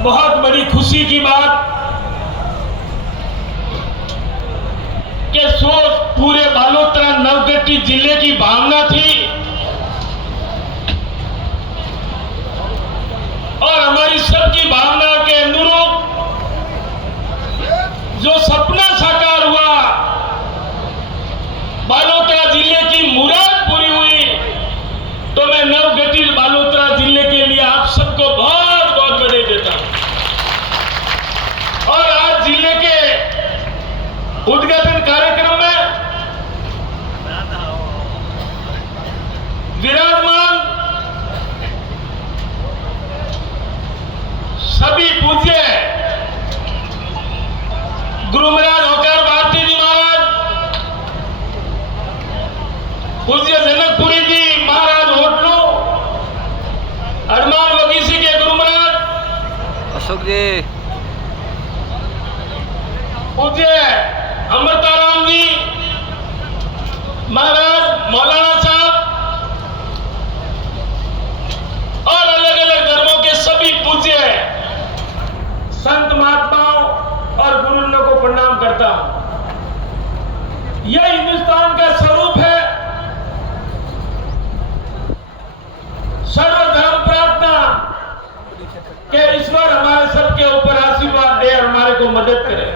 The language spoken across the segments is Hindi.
बहुत बड़ी खुशी की बात कि सोच पूरे बालोतरा नवगढ़ जिले की भावना थी और हमारी सबकी भावना के अनुरूप जो सपना साकार हुआ, बालोतरा जिले की मुराद पूरी हुई, तो मैं नवगठित बालोतरा जिले के लिए आप सबको बहुत बहुत बधाई देता हूं। और आज जिले के उद्घाटन कार्यक्रम में विराजमान सभी पूज्य गुरु महाराज होकर भारती जी महाराज, पूज्य जनकपुरी जी महाराज होटलो, हनुमान वगीसी के गुरु महाराज अशोक जी, पूज्य अमृताराम जी महाराज, मौलाना साहब और अलग अलग धर्मों के सभी पूज्य संत महात्माओं और गुरुजनों को प्रणाम करता हूं। यह हिंदुस्तान का स्वरूप है, सर्वधर्म प्रार्थना के ईश्वर हमारे सबके ऊपर आशीर्वाद दे और हमारे को मदद करे।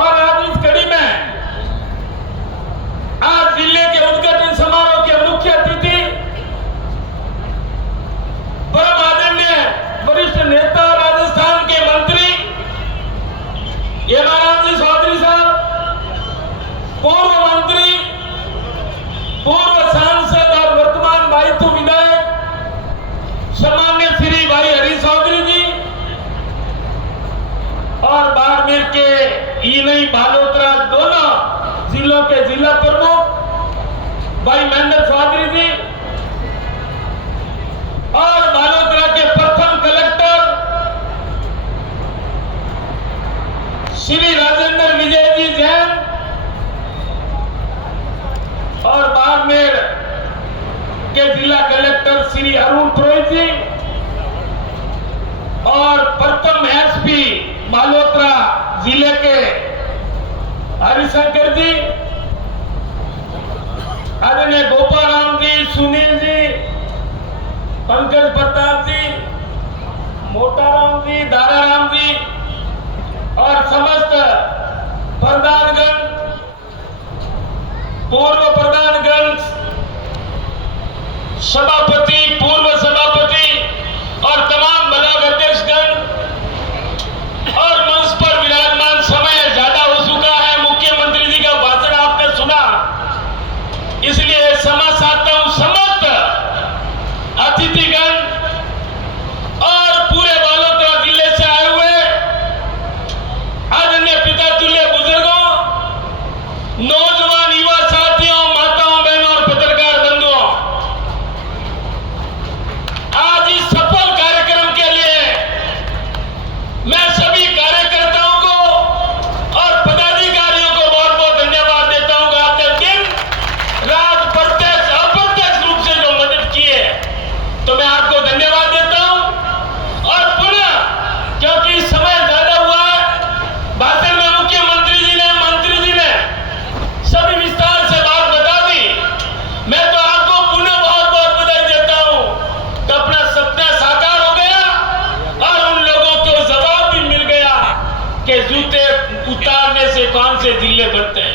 और आज इस कड़ी में आज जिले के उद्घाटन समारोह के मुख्य अतिथि परम आदरणीय वरिष्ठ नेता राजस्थान के मंत्री हेमाराम जी चौधरी साहब, पूर्व मंत्री, पूर्व सांसद और वर्तमान बायतू विधायक सम्मान्य श्री भाई हरीश चौधरी जी, और बाड़मेर के ही नहीं बालोतरा दोनों जिलों के जिला प्रमुख भाई महेंद्र चौधरी जी, और बालोतरा के प्रथम कलेक्टर श्री राजेंद्र विजय जी जैन, और बाड़मेर के जिला कलेक्टर श्री अरुण पुरोहित जी, और प्रथम एसपी बालोतरा जिले के हरिशंकर जी, आदरणीय गोपाराम जी, सुनील जी, पंकज प्रताप जी, मोटाराम जी, दाराराम जी और समस्त प्रधानगण, पूर्व प्रधानगण, सभापति, पूर्व सभापति और तमाम ब्लॉक अध्यक्षगण, और मंच पर विराजमान, समय ज्यादा हो चुका है, मुख्यमंत्री जी का भाषण आपने सुना, इसलिए क्षमा चाहता हूं समस्त अतिथिगण और पूरे बालोतरा जिले से आए हुए आदरणीय पिता तुल्य बुजुर्गों, नौजवान युवा साथियों, माताओं, बहनों और पत्रकार बंधुओं, आज इस सफल कार्यक्रम के लिए मैं सभी कार्यकर्ताओं को और पदाधिकारियों को बहुत बहुत धन्यवाद देता हूं कि आपने दिन रात प्रत्यक्ष अप्रत्यक्ष रूप से जो मदद की है, तो मैं आपको धन्यवाद देता हूं। और पुनः क्योंकि समय ज्यादा हुआ है, भाषण में मुख्यमंत्री जी ने, मंत्री जी ने सभी विस्तार से बात बता दी, मैं तो आपको पुनः बहुत बहुत बधाई देता हूं कि अपना सपना साकार हो गया और उन लोगों को जवाब भी मिल गया कि जूते उतारने से कौन से जिले बनते हैं।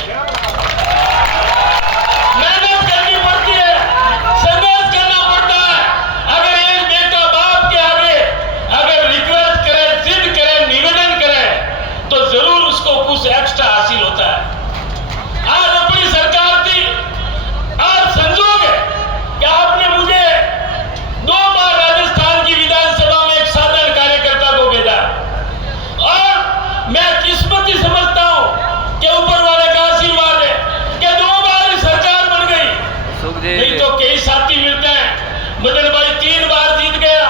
मेहनत करनी पड़ती है, संघर्ष करना पड़ता है। अगर एक बेटा बाप के आगे अगर रिक्वेस्ट करे, जिद करे, निवेदन करे, तो जरूर उसको कुछ एक्स्ट्रा हासिल होता है। आज अपनी सरकार थी, आज संजोग है कि आपने मुझे 2 बार राजस्थान की विधानसभा में एक साधारण कार्यकर्ता को भेजा, और मैं किस्मती समझता हूं कि ऊपर वाले का आशीर्वाद है कि 2 बार सरकार बन गई। नहीं तो कई साथी मिलते हैं, मदन भाई 3 बार जीत गया,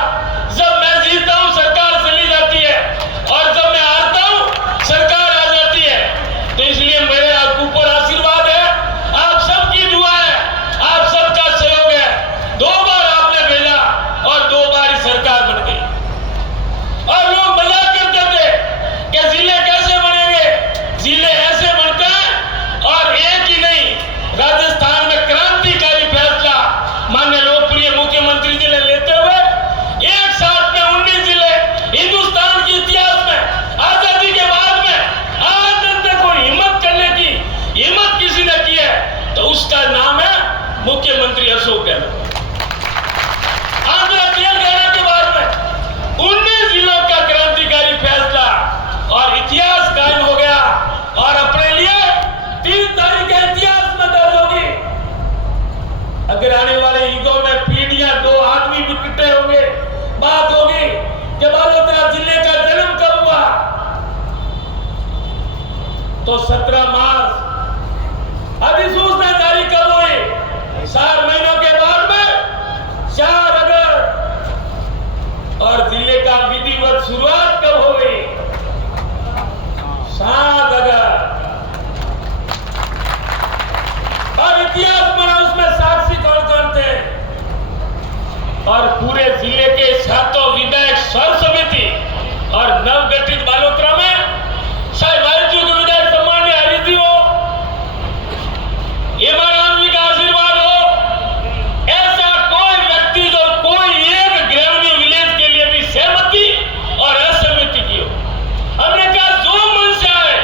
जब मैं जीतता हूं सरकार चली जाती है, और जब मैं हारता हूं सरकार आ जाती है। तो इसलिए मेरे ऊपर आशीर्वाद है, आप सबकी दुआ है, आप सबका सहयोग है। 2 बार आपने भेजा और 2 बार ही सरकार बन गई। अशोक गहलोत। आंध्र तेलंगाना के बाद में 19 जिलों का क्रांतिकारी फैसला और इतिहास कायम हो गया और अपने लिए 3 तारीख इतिहास में दर्ज होगी। अगर आने वाले युगों में पीढ़ियां 2 आदमी भी इकट्ठे होंगे, बात होगी कि बालोतरा जिले का जन्म कब हुआ, तो 17 मार्च। अधिसूचना जारी कब हुई? 4 महीनों के बाद में 4 अगस्त। और जिले का विधिवत शुरुआत कब हो गई? 7 अगस्त। और इतिहास बना, उसमें साक्षी कौन कौन थे? और पूरे जिले के 7 विधायक स्वर समिति और नवगठित बालोतरा में शायद वायु के विधायक सम्मान्य हरिजी हो, इमरान जी का आशीर्वाद हो, ऐसा कोई व्यक्ति जो कोई एक ग्रामीण विलेज के लिए भी सहमति और असहमति की हो। हमने कहा जो मन से आए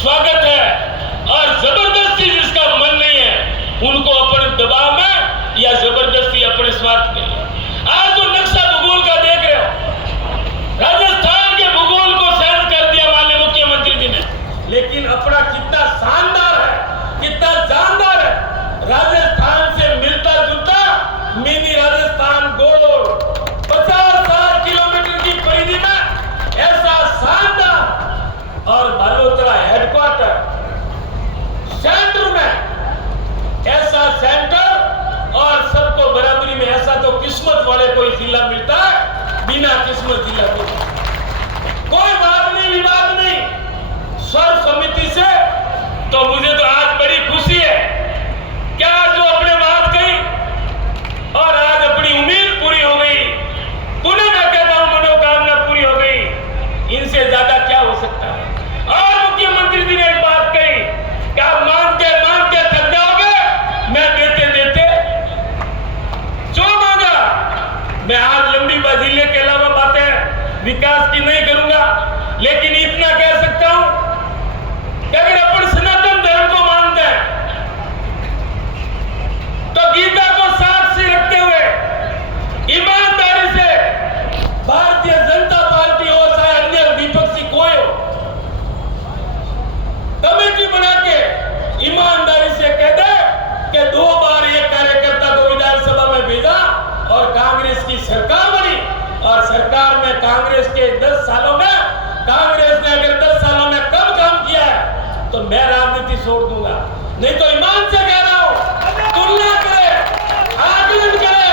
स्वागत है, और जबरदस्ती जिसका मन नहीं है उनको अपने दबाव में या जबरदस्ती अपने स्वार्थ के लिए। आज जो नक्शा भूगोल का देख रहे हो, राजस्थान के भूगोल को सहन कर दिया माननीय मुख्यमंत्री जी ने, लेकिन अपना कितना शानदार है, कितना जानदार है। राजस्थान से मिलता जुलता मिनी राजस्थान गोल 50,000 किलोमीटर की परिधि में ऐसा शानदार, और बालोतरा हेडक्वार्टर सेंटर में ऐसा सेंटर, और सबको बराबरी में ऐसा तो किस्मत वाले कोई जिला मिलता है, बिना किस्मत जिला मिलता। कोई बात नहीं, विवाद नहीं। स्वर समिति से तो मुझे तो आज बड़ी खुशी है कि आज जो अपने बात कही और आज अपनी उम्मीद पूरी हो गई। पुनः मैं कहता हूं मनोकामना पूरी हो गई, इनसे ज्यादा क्या हो सकता है। और मुख्यमंत्री जी ने एक बात कही कि आप मांगते मांगते थक जाओगे, मैं देते देते जो मांगा। मैं आज लंबी जिले के अलावा बातें विकास की नहीं करूंगा, लेकिन इतना कह सकता हूं कि अगर अपन सनातन धर्म को मानते हैं तो गीता को साक्षी रखते हुए ईमानदारी से भारतीय जनता पार्टी हो चाहे अन्य विपक्षी कोई हो, कमेटी बना के ईमानदारी से कह दे कि 2 बार एक कार्यकर्ता को विधानसभा में भेजा और कांग्रेस की सरकार बनी, और सरकार में कांग्रेस के 10 सालों में कांग्रेस ने अगर 10 सालों में कम काम किया है तो मैं राजनीति छोड़ दूंगा। नहीं तो ईमान से कह रहा हूं, तुलना करे, आकलन करे,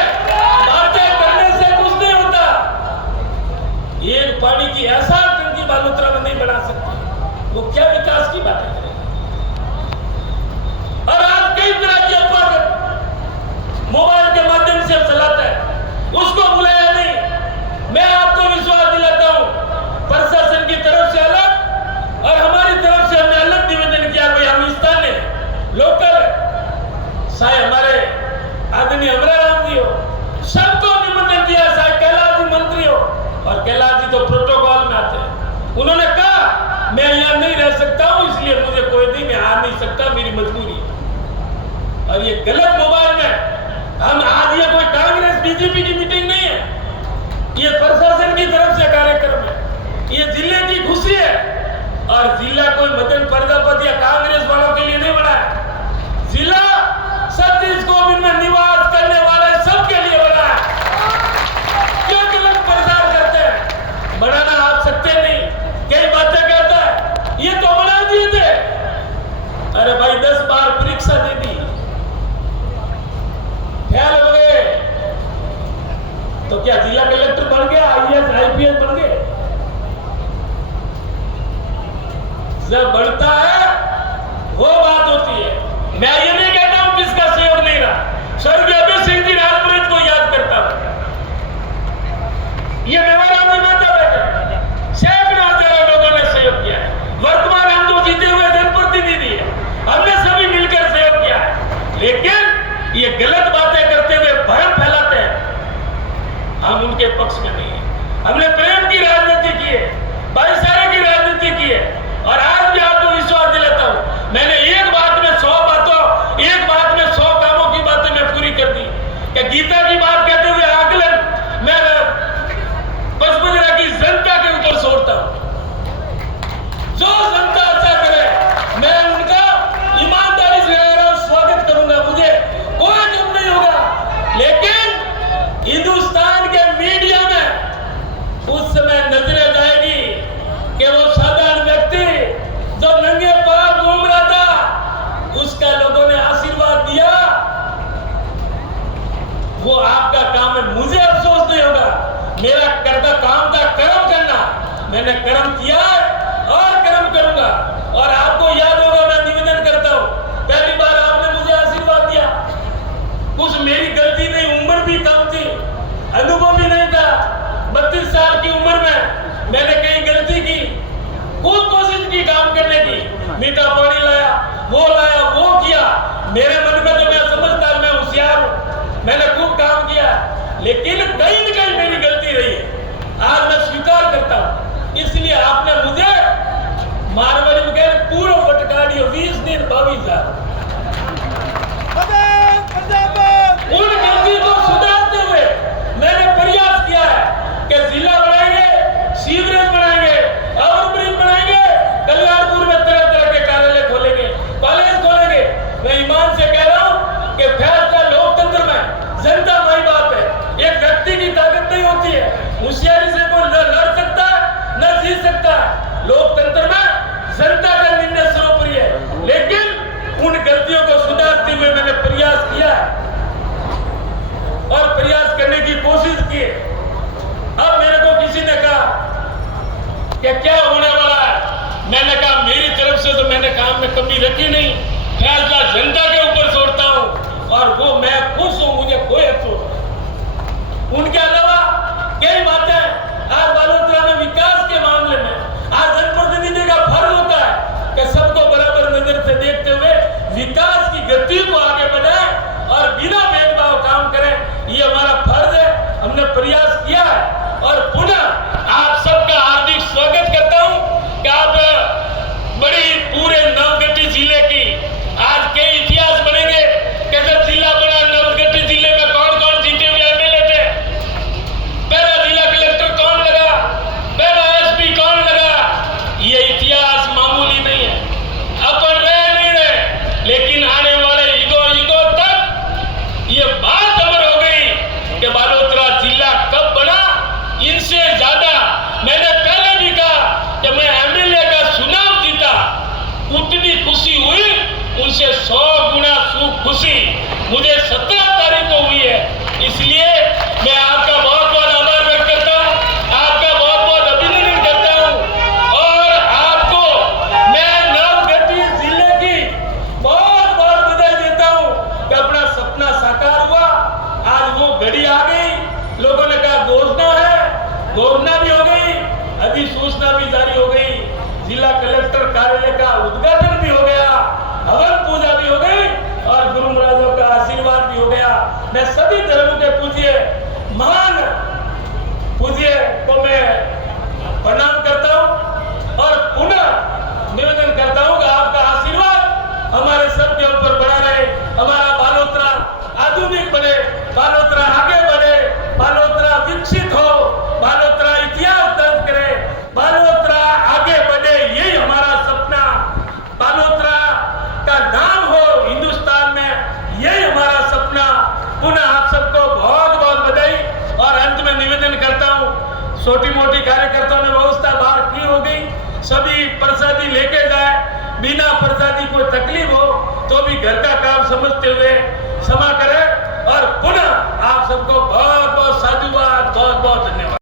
बातें करने से कुछ नहीं होता। एक पानी की ऐसा टंकी बालोतरा में नहीं बना सकती, वो क्या विकास की बातें करेगा। और आज कई तरह की अफवाह मोबाइल के माध्यम से चलाता है, उसको बुलाया नहीं। मैं आपको विश्वास दिलाता हूं, प्रशासन की तरफ से अलग और हमारी तरफ से हमने अलग निवेदन किया। भाई हम स्थानीय लोकल, चाहे हमारे आदरणीय अमराराम जी हो, सबको निमंत्रण दिया, चाहे कैलाश जी मंत्री हो, और कैलाश जी तो प्रोटोकॉल में आते हैं। उन्होंने कहा मैं यहाँ नहीं रह सकता हूँ, इसलिए मुझे कोई नहीं, मैं आ नहीं सकता, मेरी मजबूरी है। और ये गलत मोबाइल में हम आज, ये कोई कांग्रेस बीजेपी की मीटिंग नहीं है, ये प्रशासन की तरफ से कार्यक्रम है, ये जिले की खुशी है। और जिला कोई मदन प्रजापति या कांग्रेस वालों के लिए नहीं बना है, जिला सतीश गोविंद में निवास करने वाले सबके लिए बना है। क्यों गलत प्रचार करते हैं? बनाना आप सकते नहीं, कई बातें कहता है, ये तो बना दिए थे। अरे भाई 10 बार परीक्षा दे दी, फेल हो गए, तो क्या जिला कलेक्टर बन गया, IAS IPS बन गए? जब बढ़ता है वो बात होती है। मैं ये नहीं कहता हूं किसका सहयोग नहीं रहा, स्वर्गीय अभय सिंह जी राजपुरोहित को याद करता हूं, ये मेवाराम जी माता बैठे, सैकड़ों हजारों लोगों ने सहयोग किया है। वर्तमान हम जो जीते हुए जनप्रतिनिधि है, हमने सभी मिलकर सहयोग किया है। लेकिन ये गलत बातें करते हुए भ्रम फैलाते हैं, हम उनके पक्ष में नहीं है। हमने प्रेम की राजनीति की है, भाईचारे की राजनीति की है। और आज भी आपको विश्वास दिलाता हूं, मैंने एक बात में 100 कामों की बातें मैं पूरी कर दी। वो आपका काम है, मुझे अफसोस नहीं होगा। मेरा करता काम था कर्म करना, मैंने कर्म किया और कर्म करूंगा। और आपको याद होगा, मैं निवेदन करता हूं, पहली बार आपने मुझे आशीर्वाद दिया, कुछ मेरी गलती नहीं, उम्र भी कम थी, अनुभव भी नहीं था। 32 साल की उम्र में मैंने कहीं गलती की, खूब कोशिश की काम करने की, मीठा पानी लाया, वो किया। मेरे मन में तो मैं समझता मैं होशियार हूं, मैंने खूब काम किया, लेकिन कहीं न कहीं मेरी गलती रही है। आज मैं स्वीकार करता हूं। इसलिए आपने मुझे मारवाड़ी में कह पूरा फटकारियो 20 दिन 22,000 उन गलती को सुधारते हुए मैंने प्रयास किया है कि जिला बनाएंगे, सीवरेज बनाएंगे, ओवरब्रिज बनाएंगे, कल्याणपुर में तरह तरह के कार्यालय खोलेंगे, कॉलेज खोलेंगे। मैं ईमान से कह रहा हूं कि फैसला लोकतंत्र में जनता माई बाप है। एक व्यक्ति की ताकत नहीं होती है, होशियारी से कोई न लड़ सकता है न जीत सकता है। लोकतंत्र में जनता का निर्णय सर्वोपरि है, लेकिन उन गलतियों को सुधारते हुए मैंने प्रयास किया है और प्रयास करने की कोशिश की। अब मेरे को किसी ने कहा कि क्या होने वाला है, मैंने कहा मेरी तरफ से तो मैंने काम में कमी रखी नहीं, फैसला जनता के ऊपर छोड़ता हूं और वो मैं खुश हूं, मुझे कोई अफसोस नहीं। उनके अलावा कई बातें आज बालोतरा में विकास के मामले में आज जनप्रतिनिधि का फर्ज होता है कि सबको बराबर नजर से देखते हुए विकास की गति को आगे बढ़ाएं और बिना भेदभाव काम करें। ये हमारा फर्ज है, हमने प्रयास किया है और पुनः आप सबका हार्दिक स्वागत करता हूं कि आप बड़ी पूरे नवगठित जिले की आज के इतिहास बनेंगे कि जब जिला बना, नवगठित जिले में कौन कौन जीते हुए एमएलए थे, पहला जिला कलेक्टर कौन लगा, पहला एसपी कौन लगा। ये इतिहास मामूली नहीं है, अपन रहे नहीं रहे, लेकिन आने वाले युगों तक ये बात अमर हो गई कि बालोतरा जिला कब बना। इनसे ज्यादा मैंने पहले भी कहा कि मैं एमएलए का चुनाव जीता, उतनी खुशी हुई उनसे 100 गुना खुशी मुझे 17 तारीख को हुई है। इसलिए मैं आपका बहुत बहुत आभार व्यक्त करता हूं, आपका बहुत बहुत अभिनंदन करता हूं और आपको मैं नवगठित जिले की बहुत बहुत बधाई देता हूं कि अपना सपना साकार हुआ। आज वो घड़ी आ गई, लोगों ने कहा घोषणा है, घोषणा भी हो गई, अधिसूचना भी जारी हो गई, जिला कलेक्टर कार्यालय का उद्घाटन भी हो गया, हवन पूजा भी हो गई और गुरु महाराजों का आशीर्वाद भी हो गया। मैं सभी धर्मों के पूज्य महान पूज्य को मैं प्रणाम करता हूं और पुनः निवेदन करता हूं कि आपका आशीर्वाद हमारे सबके ऊपर बना रहे, हमारा बालोतरा आधुनिक बने, बालोतरा आगे बढ़े, बालोतरा विकसित हो, बालोतरा इतिहास दर्ज करे, बालोतरा आगे बढ़े, यही हमारा सपना, बालोतरा का नाम हो हिंदुस्तान में, यही हमारा सपना। पुनः आप सबको बहुत बहुत बधाई और अंत में निवेदन करता हूं, छोटी मोटी कार्यकर्ताओं ने व्यवस्था बाहर की हो गई, सभी प्रसादी लेके जाए, बिना प्रसादी कोई तकलीफ हो तो भी घर का काम समझते हुए क्षमा करें और पुनः आप सबको बहुत बहुत साधुवाद, बहुत बहुत धन्यवाद।